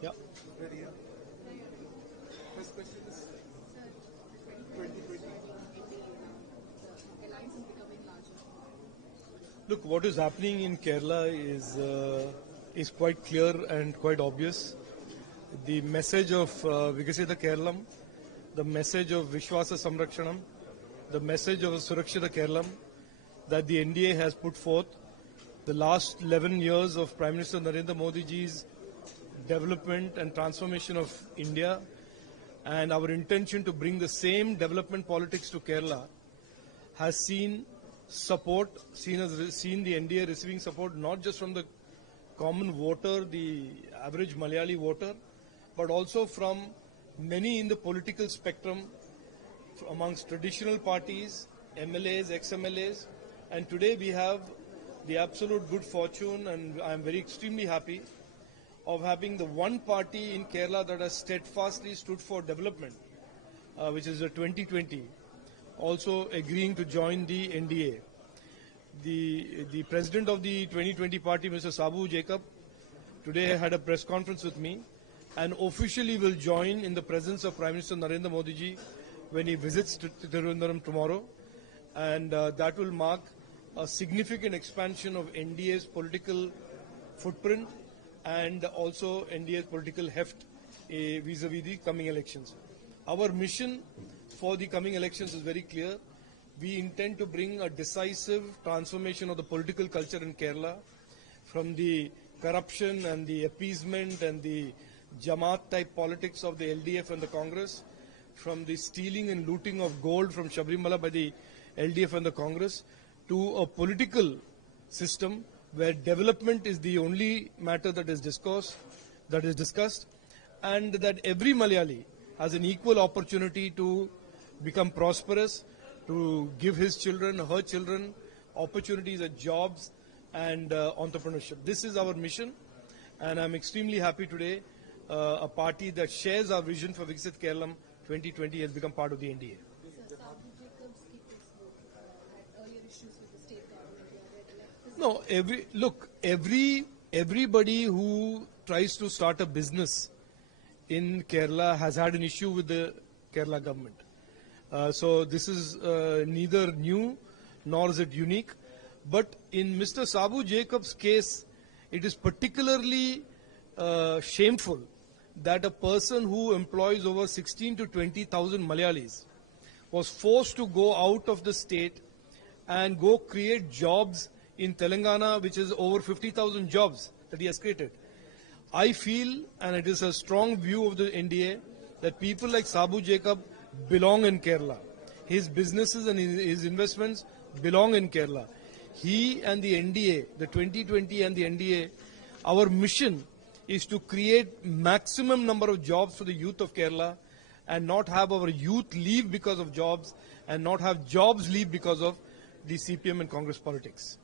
Yeah. Ready, yeah? First question is 2020. Look, what is happening in Kerala is quite clear and quite obvious. The message of Vikasita Kerala, the message of Vishwasa Samrakshanam, the message of Surakshita Kerala that the NDA has put forth, the last 11 years of Prime Minister Narendra Modi ji's development and transformation of India, and our intention to bring the same development politics to Kerala has seen support, seen the NDA receiving support not just from the common voter, the average Malayali voter, but also from many in the political spectrum amongst traditional parties, MLAs, ex-MLAs, and today we have the absolute good fortune, and I am very extremely happy of having the one party in Kerala that has steadfastly stood for development, which is the 2020, also agreeing to join the NDA. The president of the 2020 party, Mr. Sabu Jacob, today had a press conference with me and officially will join in the presence of Prime Minister Narendra Modi ji when he visits Tirunelveli tomorrow, and that will mark a significant expansion of NDA's political footprint and also NDA's political heft vis-a-vis the coming elections. Our mission for the coming elections is very clear. We intend to bring a decisive transformation of the political culture in Kerala from the corruption and the appeasement and the Jamaat-type politics of the LDF and the Congress, from the stealing and looting of gold from Sabrimala by the LDF and the Congress, to a political system where development is the only matter that is discussed, and that every Malayali has an equal opportunity to become prosperous, to give his children, her children, opportunities at jobs and entrepreneurship. This is our mission, and I'm extremely happy today a party that shares our vision for Viksit Kerala 2020 has become part of the NDA. No, everybody who tries to start a business in Kerala has had an issue with the Kerala government. So this is neither new nor is it unique. But in Mr. Sabu Jacob's case, it is particularly shameful that a person who employs over 16 to 20,000 Malayalis was forced to go out of the state and go create jobs in Telangana, which is over 50,000 jobs that he has created. I feel, and it is a strong view of the NDA, that people like Sabu Jacob belong in Kerala. His businesses and his investments belong in Kerala. He and the NDA, the 2020 and the NDA, our mission is to create maximum number of jobs for the youth of Kerala and not have our youth leave because of jobs and not have jobs leave because of the CPM and Congress politics.